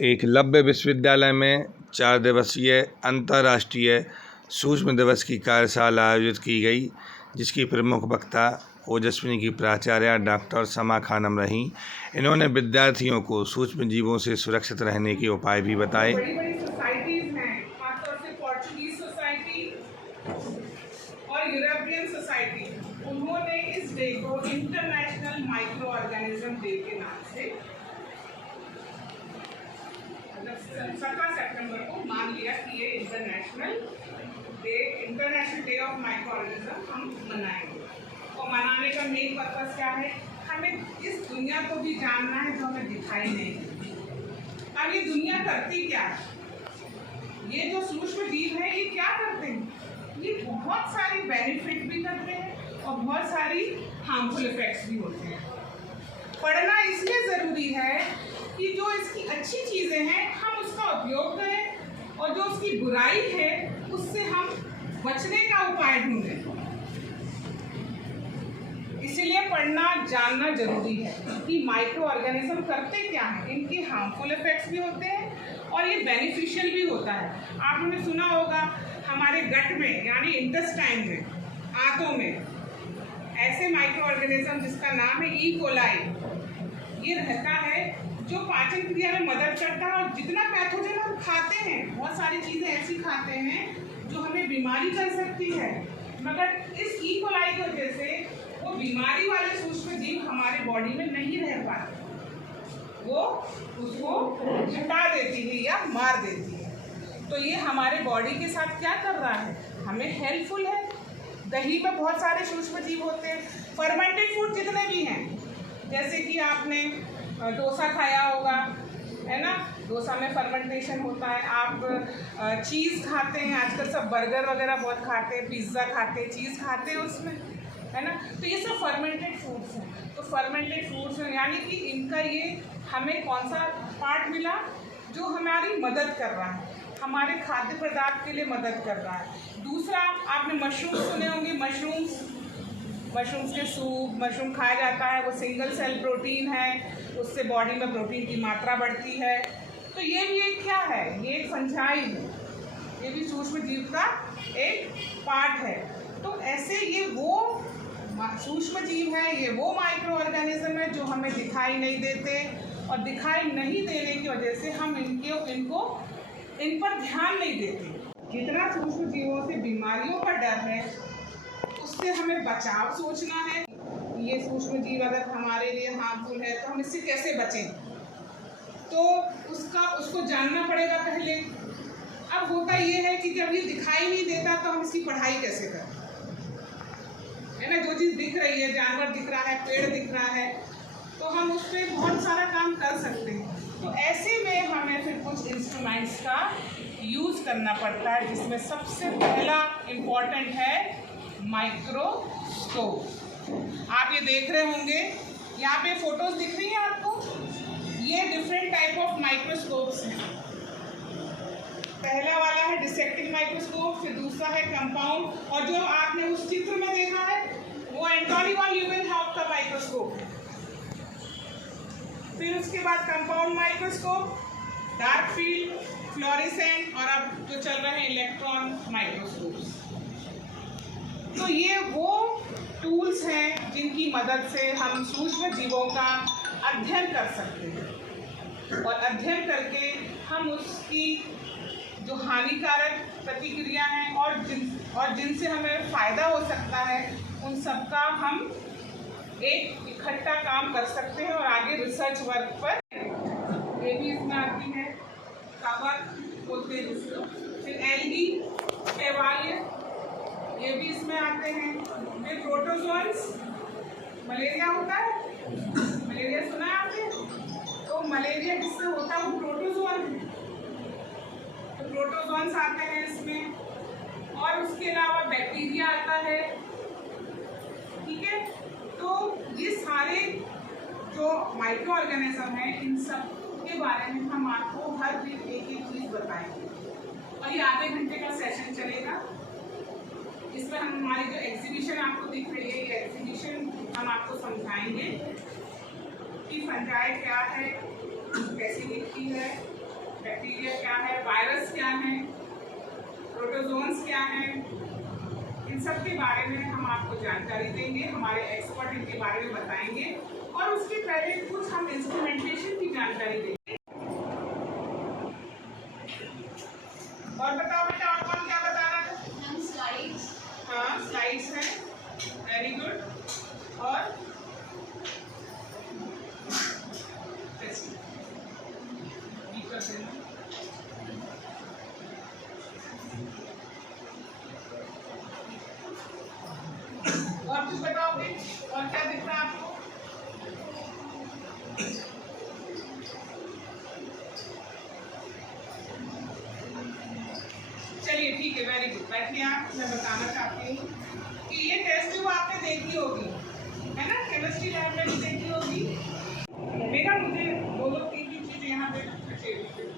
एकलव्य विश्वविद्यालय में 4 दिवसीय अंतर्राष्ट्रीय सूक्ष्म दिवस की कार्यशाला आयोजित की गई, जिसकी प्रमुख वक्ता ओजस्विनी की प्राचार्य डॉक्टर समा खानम रहीं। इन्होंने विद्यार्थियों को सूक्ष्म जीवों से सुरक्षित रहने के उपाय भी बताए। बड़ी बड़ी सोसाइटीज हैं, खासतौर से पोर्चुगीज सोसाइटी और यूरोपियन सोसाइटी, उन्होंने इस डे को इंटरनेशनल माइक्रो ऑर्गेनिज्म डे के नाम से 17 सितंबर को मान लिया कि ये international day of micro organism हम मनाएंगे। और मनाने का मेन पर्पस क्या है? हमें इस दुनिया को भी जानना है जो हमें दिखाई नहीं देती। अब ये दुनिया करती क्या है? ये जो सूक्ष्म जीव है ये क्या करते हैं? ये बहुत सारी बेनिफिट भी करते हैं और बहुत सारी हार्मफुल इफेक्ट्स भी होते हैं। पढ़ना इसलिए ज़रूरी है कि जो इसकी अच्छी चीज़ें हैं हम उसका उपयोग करें और जो उसकी बुराई है उससे हम बचने का उपाय ढूंढें। इसीलिए पढ़ना जानना जरूरी है कि माइक्रो ऑर्गेनिज्म करते क्या हैं। इनके हार्मफुल इफेक्ट्स भी होते हैं और ये बेनिफिशियल भी होता है। आपने सुना होगा हमारे गट में यानी इंटेस्टाइन में, आंतों में ऐसे माइक्रो ऑर्गेनिज्म जिसका नाम है ई कोलाई, ये रहता है जो पाचन क्रिया में मदद करता है। और जितना पैथोजन हम खाते हैं, बहुत सारी चीज़ें ऐसी खाते हैं जो हमें बीमारी कर सकती है, मगर इस ई कोलाई की वजह से वो बीमारी वाले सूक्ष्म जीव हमारे बॉडी में नहीं रह पाते, वो उसको हटा देती है या मार देती है। तो ये हमारे बॉडी के साथ क्या कर रहा है? हमें हेल्पफुल है। दही में बहुत सारे सूक्ष्म जीव होते हैं। फर्मेंटेड फूड जितने भी हैं, जैसे कि आपने डोसा खाया होगा, है ना? डोसा में फर्मेंटेशन होता है। आप चीज़ खाते हैं, आजकल सब बर्गर वगैरह बहुत खाते हैं, पिज़्ज़ा खाते हैं, चीज़ खाते हैं उसमें, है ना? तो ये सब फर्मेंटेड फूड्स हैं। तो फर्मेंटेड फूड्स यानी कि इनका ये हमें कौन सा पार्ट मिला जो हमारी मदद कर रहा है, हमारे खाद्य पदार्थ के लिए मदद कर रहा है। दूसरा, आपने मशरूम सुने होंगे। मशरूम्स के सूप, मशरूम खाया जाता है, वो सिंगल सेल प्रोटीन है, उससे बॉडी में प्रोटीन की मात्रा बढ़ती है। तो ये भी एक क्या है? ये एक फंजाई है, ये भी सूक्ष्म जीव का एक पार्ट है। तो ऐसे ये वो सूक्ष्म जीव है, ये वो माइक्रो ऑर्गेनिज्म है जो हमें दिखाई नहीं देते, और दिखाई नहीं देने की वजह से हम इन पर ध्यान नहीं देते। जितना सूक्ष्म जीवों से बीमारियों का डर है उससे हमें बचाव सोचना है। ये सूक्ष्म जीव अगर हमारे लिए हार्मफुल है तो हम इससे कैसे बचें, तो उसको जानना पड़ेगा पहले। अब होता ये है कि जब ये दिखाई नहीं देता तो हम इसकी पढ़ाई कैसे करें, है ना? जो चीज़ दिख रही है, जानवर दिख रहा है, पेड़ दिख रहा है, तो हम उस पर बहुत सारा काम कर सकते हैं। तो ऐसे में हमें फिर कुछ इंस्ट्रूमेंट्स का यूज़ करना पड़ता है, जिसमें सबसे पहला इम्पॉर्टेंट है माइक्रोस्कोप। आप ये देख रहे होंगे, यहाँ पे फोटोज दिख रही हैं आपको। ये डिफरेंट टाइप ऑफ माइक्रोस्कोप्स हैं। पहला वाला है डिसेक्टिंग माइक्रोस्कोप, फिर दूसरा है कंपाउंड, और जो आपने उस चित्र में देखा है वो एंटोनी वॉन ल्यूवेनहॉफ का माइक्रोस्कोप है। फिर उसके बाद compound microscope, dark field, fluorescent, और अब जो चल रहे हैं इलेक्ट्रॉन माइक्रोस्कोप्स। तो ये वो टूल्स हैं जिनकी मदद से हम सूक्ष्म जीवों का अध्ययन कर सकते हैं, और अध्ययन करके हम उसकी जो हानिकारक प्रतिक्रिया हैं और जिनसे हमें फ़ायदा हो सकता है, उन सब का हम एक इकट्ठा काम कर सकते हैं और आगे रिसर्च वर्क पर। ये भी इसमें आती है, कवक बोलते हैं जिसको। फिर एल्गी, शैवाल, ये भी इसमें आते हैं। फिर प्रोटोजोन्स, मलेरिया होता है, मलेरिया सुना है आपने? तो मलेरिया जिससे होता है वो प्रोटोजोन है, तो प्रोटोजोन्स आते हैं इसमें। और उसके अलावा बैक्टीरिया आता है, ठीक है? तो ये सारे जो माइक्रो ऑर्गेनिज्म हैं, इन सब के बारे में हम आपको हर दिन एक चीज़ बताएंगे, और ये आधे घंटे का सेशन चलेगा। इसमें हम हमारी जो एग्जीबिशन आपको दिख रही है, ये एग्जीबिशन हम आपको समझाएंगे कि फंजाई क्या है, कैसी दिखती है, बैक्टीरिया क्या है, वायरस क्या है, प्रोटोजोन्स क्या है, इन सब के बारे में हम आपको जानकारी देंगे। हमारे एक्सपर्ट इनके बारे में बताएंगे और उसके पहले कुछ हम इंस्ट्रूमेंटेशन की जानकारी देंगे। और बताओ बेटा, और कौन क्या बता रहा है? हम स्लाइड्स। हाँ, स्लाइड्स है, वेरी गुड। और और कुछ बताओगे? और क्या दिख रहा है आपको? चलिए ठीक है, वेरी गुड। बैठिए आप। मैं बताना चाहती हूँ कि ये टेस्ट ट्यूब आपने देखी होगी, है ना, केमिस्ट्री लैब में भी देखी होगी। बेटा मुझे दो तीन चीजें यहाँ पे चाहिए।